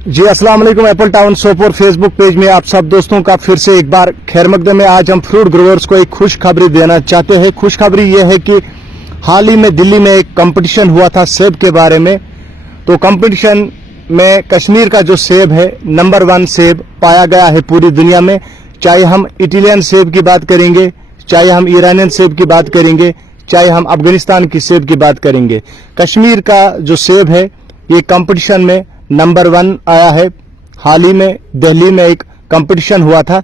जी अस्सलाम वालेकुम। Apple town Sopore Facebook page में आप सब दोस्तों का फिर से एक बार खैर मकदम है। आज हम फ्रूट ग्रोवर्स को एक खुशखबरी देना चाहते हैं। खुशखबरी ये है कि हाल ही में दिल्ली में एक कंपटीशन हुआ था सेब के बारे में। तो कंपटीशन में कश्मीर का जो सेब है नंबर 1 सेब पाया गया है पूरी दुनिया में। चाहे हम इटालियन सेब की बात करेंगे, चाहे हम ईरानियन सेब की बात करेंगे, चाहे हम अफगानिस्तान की सेब की बात करेंगे, कश्मीर का जो सेब है ये कंपटीशन में नंबर 1 आया है। हाल ही में दिल्ली में एक कंपटीशन हुआ था।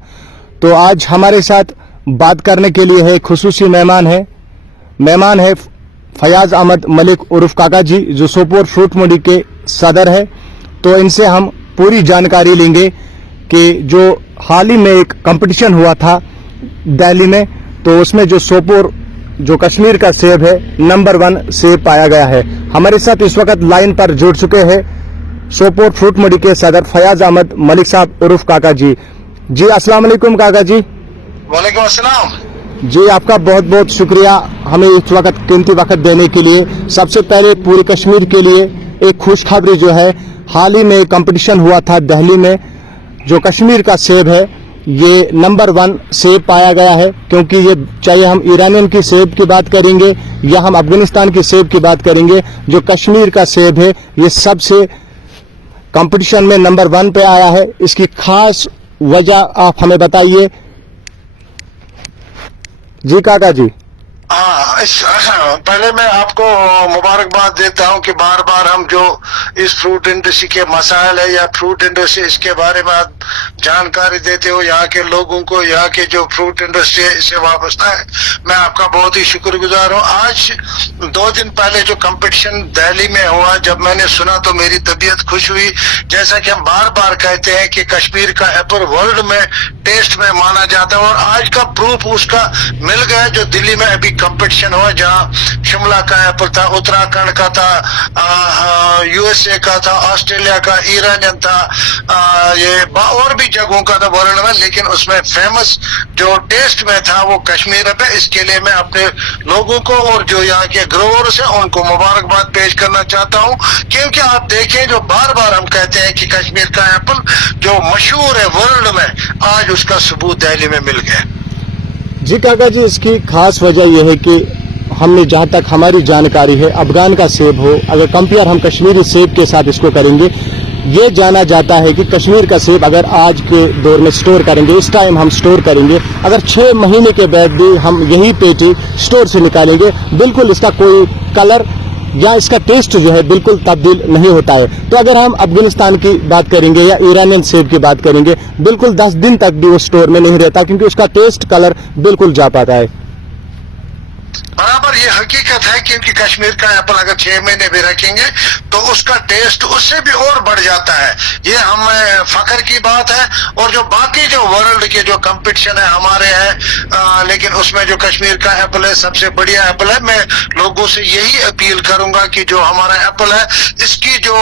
तो आज हमारे साथ बात करने के लिए है खुसूसी मेहमान है फयाज अहमद मलिक उर्फ काका जी, जो सोपोर फ्रूट मंडी के सदर है। तो इनसे हम पूरी जानकारी लेंगे कि जो हाल ही में एक कंपटीशन हुआ था दिल्ली में, तो उसमें जो सोपोर जो कश्मीर का सेब है नंबर 1 सेब पाया गया है। हमारे साथ इस वक्त लाइन पर जुड़ चुके हैं सोपोर फ्रूट मंडी के सदर फयाज अहमद मलिक साहब उर्फ काका जी। जी अस्सलाम वालेकुम काका जी। वालेकुम अस्सलाम। जी आपका बहुत बहुत शुक्रिया हमें इस वक्त कीमती वक्त देने के लिए। सबसे पहले पूरे कश्मीर के लिए एक खुशखबरी जो है, हाल ही में कंपटीशन हुआ था दिल्ली में। जो कश्मीर का सेब है ये नंबर 1 सेब पाया गया है, क्योंकि ये चाहे हम ईरानियन की सेब की बात करेंगे या हम अफगानिस्तान की सेब की बात करेंगे, जो कश्मीर का सेब है ये सबसे कंपटीशन में नंबर 1 पे आया है। इसकी खास वजह आप हमें बताइए। जी काका जी। पहले मैं आपको मुबारकबाद देता हूं कि बार बार हम जो इस फ्रूट इंडस्ट्री के मसाइल है या फ्रूट इंडस्ट्री इसके बारे में आप जानकारी देते हो यहाँ के लोगों को, यहाँ के जो फ्रूट इंडस्ट्री है इससे वाबस्ता है। मैं आपका बहुत ही शुक्रगुजार हूँ। आज 2 दिन पहले जो कंपटीशन दिल्ली में हुआ, जब मैंने सुना तो मेरी तबीयत खुश हुई। जैसा कि हम बार बार कहते हैं कि कश्मीर का एप्पल वर्ल्ड में टेस्ट में माना जाता है, और आज का प्रूफ उसका मिल गया। जो दिल्ली में अभी कंपटीशन हुआ जहाँ शिमला का एप्पल था, उत्तराखंड का था, यूएसए का था, ऑस्ट्रेलिया का, ईरानियन था, ये और भी जगहों का था वर्ल्ड में, लेकिन उसमें फेमस जो टेस्ट में था वो कश्मीर पे। इसके लिए मैं अपने लोगों को और जो यहाँ के ग्रोवर्स हैं उनको मुबारकबाद पेश करना चाहता हूँ, क्योंकि आप देखें जो बार बार हम कहते हैं कि कश्मीर का एप्पल जो मशहूर है वर्ल्ड में, आज उसका सबूत दिल्ली में मिल गया। जी काका जी, इसकी खास वजह यह है कि हमने जहां तक हमारी जानकारी है, अफगान का सेब हो, अगर कंपेयर हम कश्मीरी सेब के साथ इसको करेंगे, ये जाना जाता है कि कश्मीर का सेब अगर आज के दौर में स्टोर करेंगे, इस टाइम हम स्टोर करेंगे, अगर 6 महीने के बाद भी हम यही पेटी स्टोर से निकालेंगे, बिल्कुल इसका कोई कलर या इसका टेस्ट जो है बिल्कुल तब्दील नहीं होता है। तो अगर हम अफगानिस्तान की बात करेंगे या ईरानियन सेब की बात करेंगे, बिल्कुल 10 दिन तक भी वो स्टोर में नहीं रहता, क्योंकि उसका टेस्ट कलर बिल्कुल जा पाता है। बराबर ये हकीकत है, क्योंकि कश्मीर का एप्पल अगर 6 महीने भी रखेंगे तो उसका टेस्ट उससे भी और बढ़ जाता है। ये हमें फख्र की बात है। और जो बाकी जो वर्ल्ड के जो कंपटीशन है हमारे हैं, लेकिन उसमें जो कश्मीर का एप्पल है सबसे बढ़िया एप्पल है। मैं लोगों से यही अपील करूंगा कि जो हमारा एप्पल है इसकी जो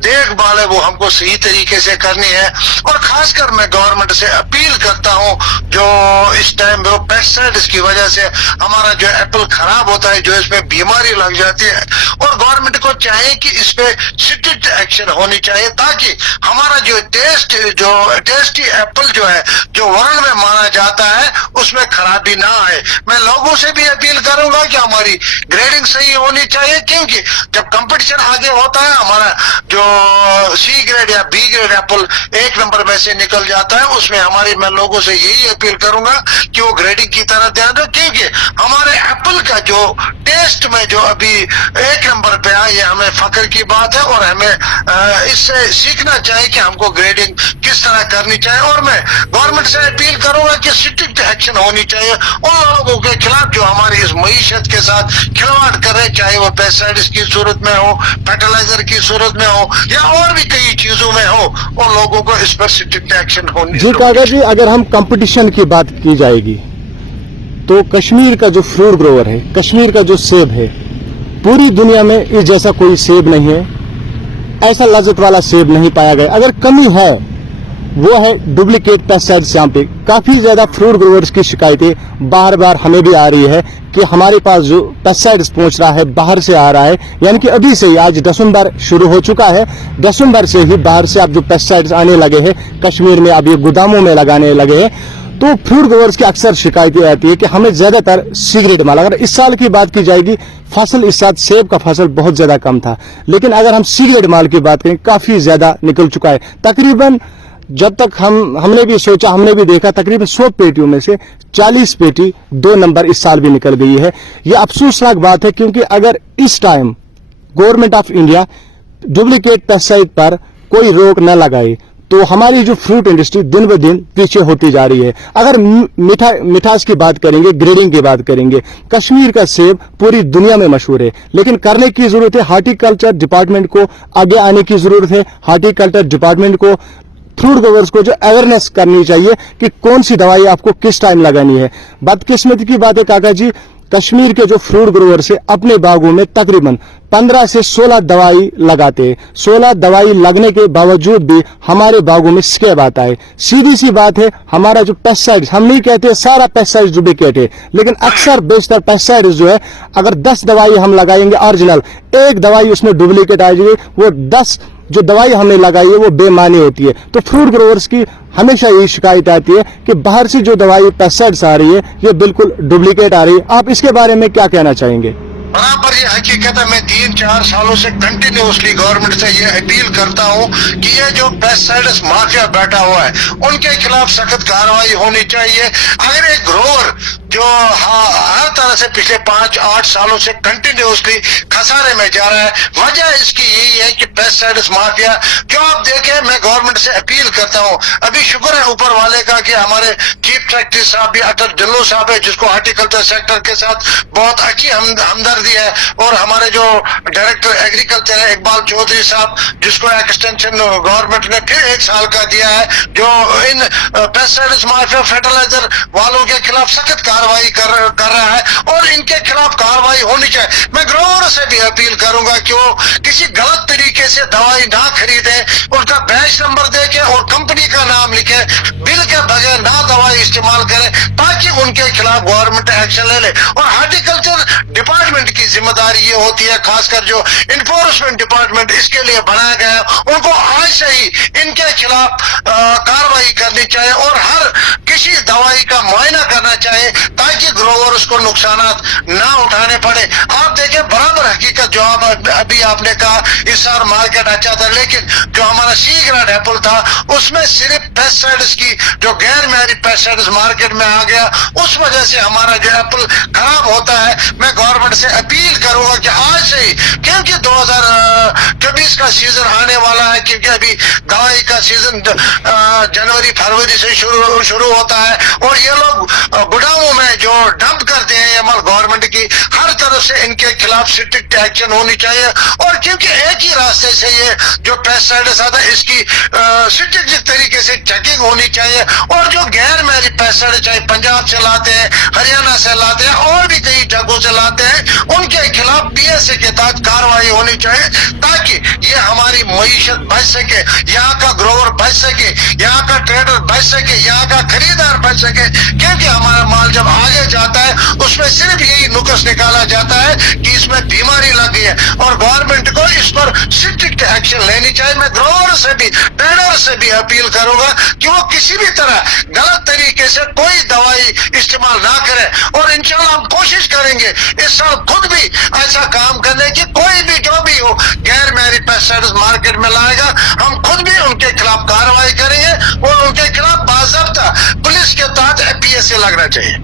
देखभाल है वो हमको सही तरीके से करनी है। और खासकर मैं गवर्नमेंट से अपील करता हूँ, जो इस टाइम वो पेस्टिसाइड्स की वजह से हमारा जो एप्पल खराब होता है, जो इसमें बीमारी लग जाती है, और गवर्नमेंट को चाहिए कि इस पे स्ट्रिक्ट एक्शन होनी चाहिए, ताकि हमारा जो टेस्टी एप्पल जो है जो वर्ल्ड में माना जाता है उसमें खराबी ना आए। मैं लोगों से भी अपील करूंगा कि हमारी ग्रेडिंग सही होनी चाहिए, क्योंकि जब कंपटीशन आगे होता है हमारा जो सी ग्रेड या बी ग्रेड एप्पल 1 नंबर में से निकल जाता है, उसमें हमारी मैं लोगों से यही अपील करूंगा कि वो ग्रेडिंग की तरह ध्यान दो, क्योंकि हमारे एप्पल का जो टेस्ट में जो अभी 1 नंबर पे आया, ये हमें फख्र की बात है। और हमें इससे सीखना चाहिए कि हमको ग्रेडिंग किस तरह करनी चाहिए। और मैं गवर्नमेंट से अपील करूंगा कि स्ट्रिक्ट एक्शन होनी चाहिए उन लोगों के खिलाफ जो हमारी इस मईशत के साथ खिलवाड़ कर रहे, चाहे वो पेस्टिसाइड्स की सूरत में हो, फर्टिलाइजर की सूरत में हो, या और भी कई चीजों में हो, उन लोगों को इस पर स्ट्रिक्ट एक्शन होनी चाहिए। जी काका जी, अगर हम कंपटीशन की बात की जाएगी तो कश्मीर का जो फ्रूट ग्रोवर है, कश्मीर का जो सेब है, पूरी दुनिया में इस जैसा कोई सेब नहीं है, ऐसा लज्जत वाला सेब नहीं पाया गया। अगर कमी है वो है डुप्लीकेट पेस्टिसाइड्स। यहाँ पे काफी ज्यादा फ्रूट ग्रोवर्स की शिकायतें बार बार हमें भी आ रही है कि हमारे पास जो पेस्टिसाइड्स पहुंच रहा है बाहर से आ रहा है, यानी कि अभी से ही आज दिसंबर शुरू हो चुका है, दिसंबर से ही बाहर से अब जो पेस्टिसाइड्स आने लगे हैं कश्मीर में, अब ये गोदामों में लगाने लगे हैं। तो फ्रूट ग्रोवर्स की अक्सर शिकायतें आती है कि हमें ज्यादातर सिगरेट माल, अगर इस साल की बात की जाएगी फसल इस साल सेब का फसल बहुत ज्यादा कम था, लेकिन अगर हम सिगरेट माल की बात करें काफी ज्यादा निकल चुका है। तकरीबन जब तक हमने भी सोचा, हमने भी देखा, तकरीबन 100 पेटियों में से 40 पेटी 2 नंबर इस साल भी निकल गई है। यह अफसोसनाक बात है, क्योंकि अगर इस time government of India duplicate pesticide पर कोई रोक न लगाए तो हमारी जो फ्रूट इंडस्ट्री दिन ब दिन पीछे होती जा रही है। अगर मिठास की बात करेंगे, ग्रेडिंग की बात करेंगे, कश्मीर का सेब पूरी दुनिया में मशहूर है, लेकिन करने की जरूरत है, हार्टिकल्चर डिपार्टमेंट को आगे आने की जरूरत है। हार्टिकल्चर डिपार्टमेंट को, फ्रूट ग्रोवर्स को जो अवेयरनेस करनी चाहिए कि कौन सी दवाई आपको किस टाइम लगानी है। बदकिस्मती की बात है काका जी, कश्मीर के जो फ्रूट ग्रोवर्स है अपने बागों में तकरीबन 15 से 16 दवाई लगाते हैं। 16 दवाई लगने के बावजूद भी हमारे बागों में स्कैब आता है। सीधी सी बात है, हमारा जो पेस्टिसाइड, हम नहीं कहते सारा पेस्टिसाइड डुप्लीकेट है, लेकिन अक्सर बेशतर पेस्टिसाइड जो है, अगर 10 दवाई हम लगाएंगे ओरिजिनल, एक दवाई उसमें डुप्लीकेट आ जाएगी, वो 10 जो दवाई हमने लगाई है वो बेमानी होती है। तो फ्रूट ग्रोवर्स की हमेशा यही शिकायत आती है कि बाहर से जो दवाई पेस्टिसाइड्स आ रही है ये बिल्कुल डुप्लीकेट आ रही है। आप इसके बारे में क्या कहना चाहेंगे? बराबर ये हकीकत है। मैं 3-4 सालों से कंटिन्यूसली गवर्नमेंट से ये अपील करता हूँ कि ये जो पेस्टिसाइड्स माफिया बैठा हुआ है उनके खिलाफ सख्त कार्रवाई होनी चाहिए। अगर एक ग्रोवर जो हर तरह से पिछले 5-8 सालों से कंटिन्यूसली खसारे में जा रहा है, वजह इसकी यही है कि पेस्टिसाइड्स माफिया, क्यों आप देखें, मैं गवर्नमेंट से अपील करता हूँ, अभी शुक्र है ऊपर वाले का कि हमारे चीफ सेक्रेटरी साहब भी अटल ढिल्लो साहब है, जिसको हार्टिकल्चर सेक्टर के साथ बहुत अच्छी हमदर्दी है, और हमारे जो डायरेक्टर एग्रीकल्चर है इकबाल चौधरी साहब, जिसको एक्सटेंशन गवर्नमेंट ने फिर 1 साल का दिया है, जो इन पेस्टिसाइड्स माफिया फर्टिलाइजर वालों के खिलाफ सख्त कार्रवाई कर रहा है, और इनके खिलाफ कार्रवाई होनी चाहिए। मैं ग्रोवर से भी अपील करूंगा कि वो किसी गलत तरीके से दवाई ना खरीदे, उसका बैच नंबर देके और कंपनी का नाम लिखे, बिल के बगैर ना दवाई इस्तेमाल करे, ताकि उनके खिलाफ गवर्नमेंट एक्शन ले ले। और हार्टिकल्चर डिपार्टमेंट की जिम्मेदारी ये होती है, खासकर जो इन्फोर्समेंट डिपार्टमेंट इसके लिए बनाया गया, उनको आज से ही इनके खिलाफ कार्रवाई करनी चाहिए, और हर किसी दवाई का मुआयना करना चाहिए, ताकि ग्रोवर्स को नुकसानात ना उठाने पड़े। आप देखें, बराबर हकीकत जो अभी आपने कहा, इस साल मार्केट अच्छा था, लेकिन जो हमारा सी ग्रेड एप्पल था उसमें सिर्फ पेस्टिसाइड्स की जो गैर मैरी पेस्टिसाइड्स मार्केट में आ गया, उस वजह से हमारा जो एप्पल खराब होता है। मैं गवर्नमेंट से अपील करूंगा कि आज से ही, क्योंकि 2024 का सीजन आने वाला है, क्योंकि अभी दवाई का सीजन जनवरी फरवरी से शुरू होता है, और ये लोग गोदामों में जो डंप करते हैं ये माल, गवर्नमेंट की हर तरफ से इनके खिलाफ स्ट्रिक्ट एक्शन होनी चाहिए। और क्योंकि एक ही रास्ते से ये जो पेस्टिसाइड्स आता है इसकी स्ट्रिक्ट तरीके से चेकिंग होनी चाहिए, और जो गैर मैरी पेस्टिसाइड चाहे पंजाब से लाते हैं, हरियाणा से लाते हैं, और भी कई जगहों से लाते हैं, उनके खिलाफ PSA के तहत कार्रवाई होनी चाहिए, ताकि ये हमारी मईशत बच सके, यहाँ का ग्रोवर बच सके, यहाँ का ट्रेडर बच सके, यहाँ का खरीदार बच सके। क्योंकि हमारा माल जब आगे जाता है उसमें सिर्फ यही नुक्स निकाला जाता है कि इसमें बीमारी लगी है, और गवर्नमेंट को इस पर स्ट्रिक्ट एक्शन लेनी चाहिए। मैं ग्रोवर से भी, ट्रेडर से भी अपील करूंगा कि वो किसी भी तरह गलत तरीके से कोई दवाई इस्तेमाल ना करें, और इंशाल्लाह हम कोशिश करेंगे इस साल खुद भी ऐसा काम करने की, कोई भी जो भी हो गैर मैरी पेस्टिसाइड्स मार्केट में लाएगा, हम खुद भी उनके खिलाफ कार्रवाई करेंगे, और उनके खिलाफ बाज़ाब्ता पुलिस के तहत PSA लगना चाहिए।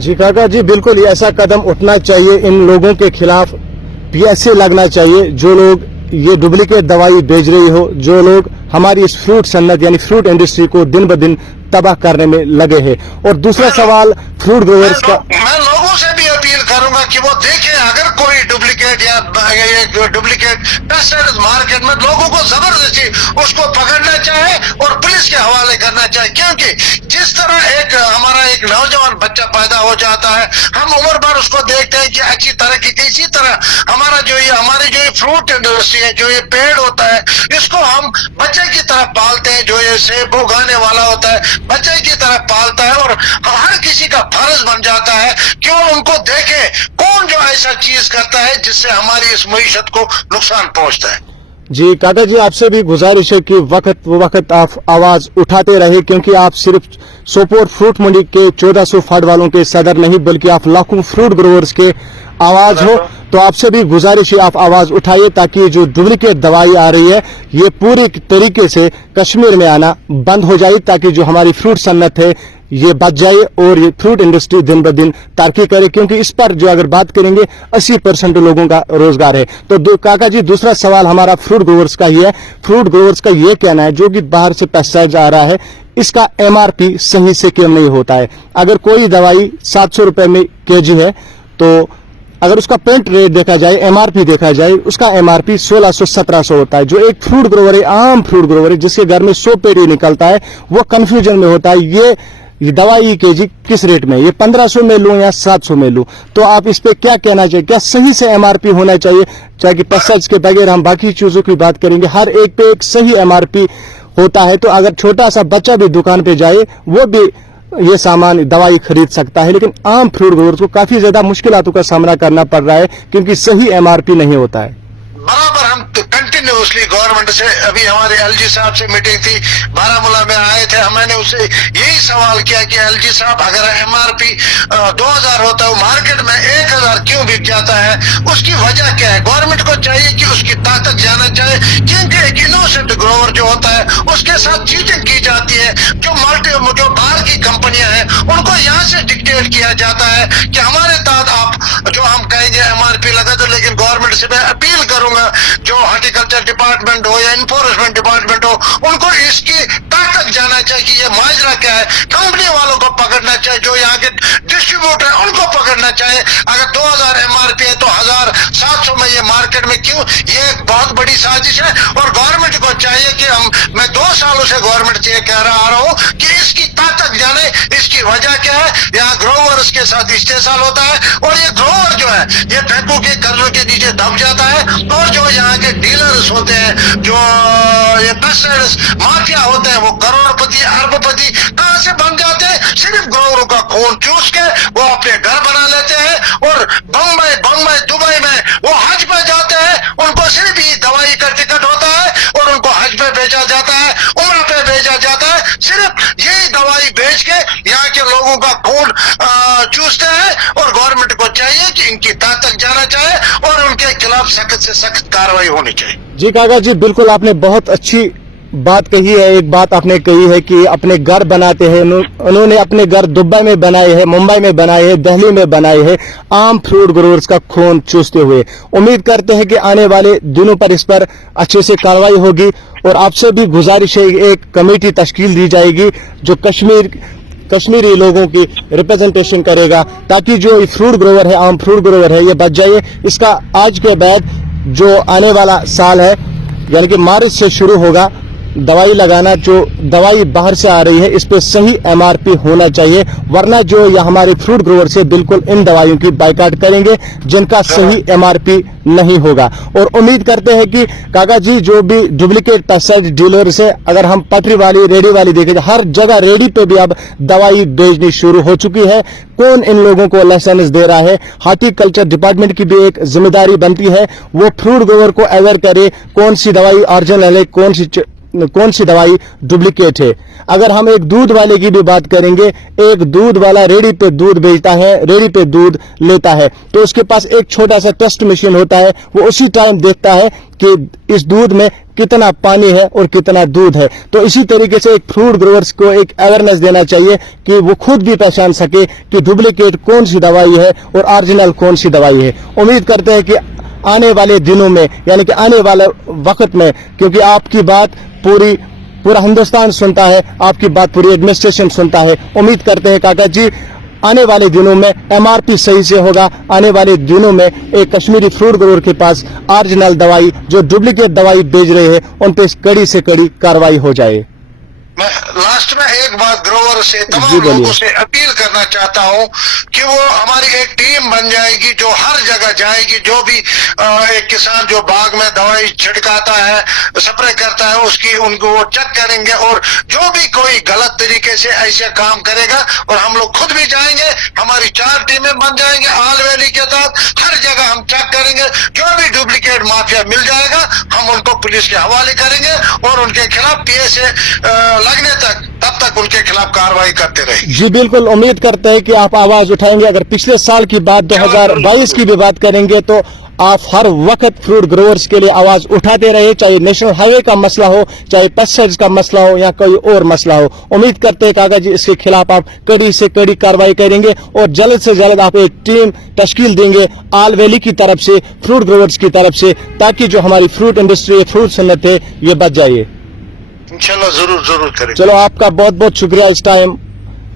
जी काका जी, बिल्कुल ऐसा कदम उठना चाहिए, इन लोगों के खिलाफ PSA लगना चाहिए जो लोग ये डुप्लीकेट दवाई बेच रही हो, जो लोग हमारी इस फ्रूट सन्नत यानी फ्रूट इंडस्ट्री को दिन ब दिन तबाह करने में लगे हैं। और दूसरा सवाल फ्रूट ग्रोवर्स का, मैं लोगों से भी अपील करूंगा कि वो देखें, अगर कोई डुप्लीकेट या डुप्लीकेट पेस्टिसाइड्स मार्केट में, लोगों को जबरदस्ती उसको पकड़ना चाहे और पुलिस के हवाले करना चाहे। क्योंकि जिस तरह हमारा एक नौजवान बच्चा पैदा हो जाता है, हम उम्र भर उसको देखते हैं कि अच्छी तरक्की की, इसी तरह हमारी जो ये फ्रूट इंडस्ट्री है, जो ये पेड़ होता है, इसको हम बच्चे की तरह पालते हैं, जो ये सेब उगाने वाला होता है बच्चे की तरह पालता है, और हर किसी का फर्ज बन जाता है कि वो उनको देखे कौन जो ऐसा चीज करता है जिससे हमारी इस मईशत को नुकसान पहुंचता है। जी काका जी, आपसे भी गुजारिश है कि वक्त आप आवाज उठाते रहे, क्योंकि आप सिर्फ सोपोर फ्रूट मंडी के 1400 फड़ वालों के सदर नहीं बल्कि आप लाखों फ्रूट ग्रोवर्स के आवाज हो। तो आपसे भी गुजारिश है आप आवाज उठाइए ताकि जो डुप्लीकेट दवाई आ रही है ये पूरी तरीके से कश्मीर में आना बंद हो जाए, ताकि जो हमारी फ्रूट सन्नत है ये बच जाए और ये फ्रूट इंडस्ट्री दिन ब दिन तरक्की करे, क्योंकि इस पर जो अगर बात करेंगे 80% लोगों का रोजगार है। तो काका जी, दूसरा सवाल हमारा फ्रूट ग्रोवर्स का ही है। फ्रूट ग्रोवर्स का ये कहना है जो कि बाहर से पेस्टिसाइड आ रहा है इसका MRP सही से क्यों नहीं होता है। अगर कोई दवाई 700 रुपए में केजी है तो अगर उसका पेंट रेट देखा जाए, MRP देखा जाए, उसका MRP 1600-1700 होता है। जो एक फ्रूट ग्रोवर है, आम फ्रूट ग्रोवर है जिसके घर में 100 पेड़ निकलता है, वो कंफ्यूजन में होता है ये दवाई केजी किस रेट में, ये 1500 में लूं या 700 में लूं। तो आप इस पे क्या कहना चाहिए, क्या सही से MRP होना चाहिए, चाहे कि पेस्टिसाइड्स के बगैर हम बाकी चीजों की बात करेंगे, हर एक पे एक सही MRP होता है। तो अगर छोटा सा बच्चा भी दुकान पे जाए वो भी ये सामान दवाई खरीद सकता है, लेकिन आम फ्रूट ग्रोवर्स को काफी ज्यादा मुश्किलातों का सामना करना पड़ रहा है क्योंकि सही MRP नहीं होता है। बराबर हम कंटिन्यूसली गवर्नमेंट से, अभी हमारे LG साहब से मीटिंग थी, बारामूला में आए थे, मैंने उससे यही सवाल किया कि LG साहब अगर MRP 2000 होता है, मार्केट में 1000 क्यों बिक जाता है, उसकी वजह क्या है। गवर्नमेंट को चाहिए कि उसकी ताकत जाना चाहिए, क्योंकि एक इनोसेंट ग्रोवर जो होता है उसके साथ चीटिंग की जाती है। जो बाहर की कंपनियां हैं उनको यहाँ से डिक्टेट किया जाता है कि हमारे तहत आप जो हम कहेंगे MRP लगा दो, लेकिन गवर्नमेंट से मैं अपील करूंगा जो हॉर्टिकल्चर डिपार्टमेंट हो या इन्फोर्समेंट डिपार्टमेंट हो, उनको इसकी ताकत जाना चाहिए कि ये माजरा क्या है। कंपनी वालों को पकड़ना चाहिए, जो यहाँ के डिस्ट्रीब्यूटर है उनको पकड़ना चाहिए। अगर 2000 MRP है तो 1700 में ये मार्केट में क्यों, ये एक बहुत बड़ी साजिश है। और गवर्नमेंट को चाहिए कि मैं 2 सालों से गवर्नमेंट से कह रहा हूँ कि इसकी ताकत जाने, इसकी वजह क्या है। यहाँ ग्रोवर्स के साथ इस्तेसाल होता है और ये ग्रोवर जो है ये बैंकों के कर्जों के नीचे दब जाता है, और जो यहाँ के डीलर्स होते हैं, जो ये पेस्टिसाइड्स माफिया होते हैं, वो करोड़पति अरबपति कहाँ से बन जाते हैं, सिर्फ ग्रोवरों का खून चूस के वो अपने घर बना लेते हैं। और बम्बई दुबई में वो हज पे जाते हैं, उनको सिर्फ ये दवाई का टिकट होता है और उनको हज पे भेजा जाता है, उम्र पे भेजा जाता है, सिर्फ यही दवाई बेच के यहाँ के लोगों का खून चूसते हैं। और गवर्नमेंट को चाहिए कि इनकी ताकत जाना चाहिए और उनके खिलाफ सख्त से सख्त कार्रवाई होनी चाहिए। जी काका जी, बिल्कुल आपने बहुत अच्छी बात कही है। एक बात आपने कही है कि अपने घर बनाते हैं, उन्होंने अपने घर दुबई में बनाए हैं, मुंबई में बनाए हैं, दिल्ली में बनाए हैं, आम फ्रूट ग्रोवर्स का खून चूसते हुए। उम्मीद करते हैं कि आने वाले दिनों पर इस पर अच्छे से कार्रवाई होगी। और आपसे भी गुजारिश है एक कमेटी तश्कील दी जाएगी जो कश्मीरी लोगों की रिप्रेजेंटेशन करेगा, ताकि जो फ्रूट ग्रोवर है, आम फ्रूट ग्रोवर है, ये बच जाए। इसका आज के बाद जो आने वाला साल है यानी कि मार्च से शुरू होगा दवाई लगाना। जो दवाई बाहर से आ रही है इस पे सही MRP होना चाहिए, वरना जो ये हमारे फ्रूट ग्रोवर से बिल्कुल इन दवाइयों की बाइकाट करेंगे जिनका सही MRP नहीं होगा। और उम्मीद करते हैं कि काका जी जो भी डुप्लीकेट पेस्टिसाइड डीलर्स है, अगर हम पटरी वाली रेडी वाली देखें, हर जगह रेडी पे भी अब दवाई बेचनी शुरू हो चुकी है। कौन इन लोगों को लाइसेंस दे रहा है? हॉर्टिकल्चर डिपार्टमेंट की भी एक जिम्मेदारी बनती है, वो फ्रूट ग्रोवर को अवेयर करे कौन सी दवाई ओरिजिनल है, कौन सी दवाई डुप्लीकेट है। अगर हम एक दूध वाले की भी बात करेंगे, एक दूध वाला रेडी पे दूध बेचता है, रेडी पे दूध लेता है, तो उसके पास एक छोटा सा टेस्ट मशीन होता है, वो उसी टाइम देखता है कि इस दूध में कितना पानी है और कितना दूध है। तो इसी तरीके से एक फ्रूट ग्रोवर्स को एक अवेयरनेस देना चाहिए कि वो खुद भी पहचान सके कि डुप्लीकेट कौन सी दवाई है और ओरिजिनल कौन सी दवाई है। उम्मीद करते हैं कि आने वाले दिनों में यानी कि आने वाले वक्त में, क्योंकि आपकी बात पूरा हिंदुस्तान सुनता है, आपकी बात पूरी एडमिनिस्ट्रेशन सुनता है, उम्मीद करते हैं काका जी आने वाले दिनों में MRP सही से होगा। आने वाले दिनों में एक कश्मीरी फ्रूट ग्रोवर के पास ओरिजिनल दवाई, जो डुप्लीकेट दवाई बेच रहे हैं, उन पर कड़ी से कड़ी कार्रवाई हो जाए। मैं लास्ट लास्ट में एक बात ग्रोवर से जी, तमाम बोलिए। लोगों से अपील करना चाहता हूं कि वो हमारी एक टीम बन जाएगी जो हर जगह जाएगी, जो भी एक किसान जो बाग में दवाई छिड़काता है, स्प्रे करता है, उसकी उनको वो चेक करेंगे, और जो भी कोई गलत तरीके से ऐसे काम करेगा, और हम लोग खुद भी जाएंगे, हमारी 4 टीमें बन जाएंगे आल वैली के तहत, हर जगह हम चेक करेंगे, जो भी डुप्लीकेट माफिया मिल जाएगा हम उनको पुलिस के हवाले करेंगे, और उनके खिलाफ PSA लगने तब तक उनके खिलाफ कार्रवाई करते रहेंगे। जी बिल्कुल, उम्मीद करते हैं कि आप आवाज उठाएंगे। अगर पिछले साल की बात 2022 की भी बात करेंगे तो आप हर वक्त फ्रूट ग्रोवर्स के लिए आवाज उठाते रहे, चाहे नेशनल हाईवे का मसला हो, चाहे पेस्टिसाइड्स का मसला हो, या कोई और मसला हो। उम्मीद करते हैं काका जी इसके खिलाफ आप कड़ी से कड़ी कार्रवाई करेंगे और जल्द से जल्द आप एक टीम तश्कील देंगे आल वैली की तरफ से, फ्रूट ग्रोवर्स की तरफ से, ताकि जो हमारी फ्रूट इंडस्ट्री, फ्रूट सन्नत है, ये बच जाए। इंशाल्लाह जरूर जरूर करेंगे। चलो, आपका बहुत बहुत शुक्रिया इस टाइम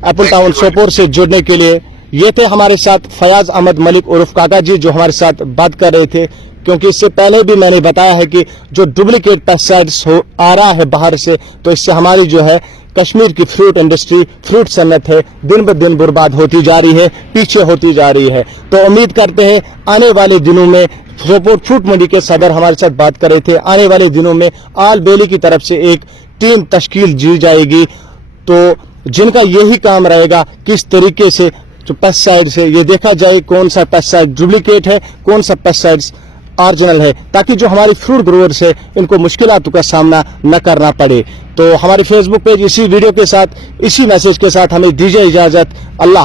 एप्पल टाउन सोपोर से जुड़ने के लिए। ये थे हमारे साथ फयाज अहमद मलिक उर्फ काका जी, जो हमारे साथ बात कर रहे थे, क्योंकि इससे पहले भी मैंने बताया है कि जो डुप्लीकेट पेस्टिसाइड्स आ रहा है बाहर से, तो इससे हमारी जो है कश्मीर की फ्रूट इंडस्ट्री, फ्रूट सन्नत है, दिन ब दिन बर्बाद होती जा रही है, पीछे होती जा रही है। तो उम्मीद करते हैं आने वाले दिनों में, सोपोर फ्रूट मंडी के सदर हमारे साथ बात कर रहे थे, आने वाले दिनों में आल वैली की तरफ से एक टीम तश्कील दी जाएगी, तो जिनका यही काम रहेगा किस तरीके से जो पेस्टिसाइड है ये देखा जाए कौन सा पेस्टिसाइड डुप्लीकेट है, कौन सा पेस्टिसाइड्स ओरिजिनल है, ताकि जो हमारी फ्रूट ग्रोवर्स है इनको मुश्किलातों का सामना न करना पड़े। तो हमारी फेसबुक पेज इसी वीडियो के साथ, इसी मैसेज के साथ हमें दीजिए इजाजत। अल्लाह।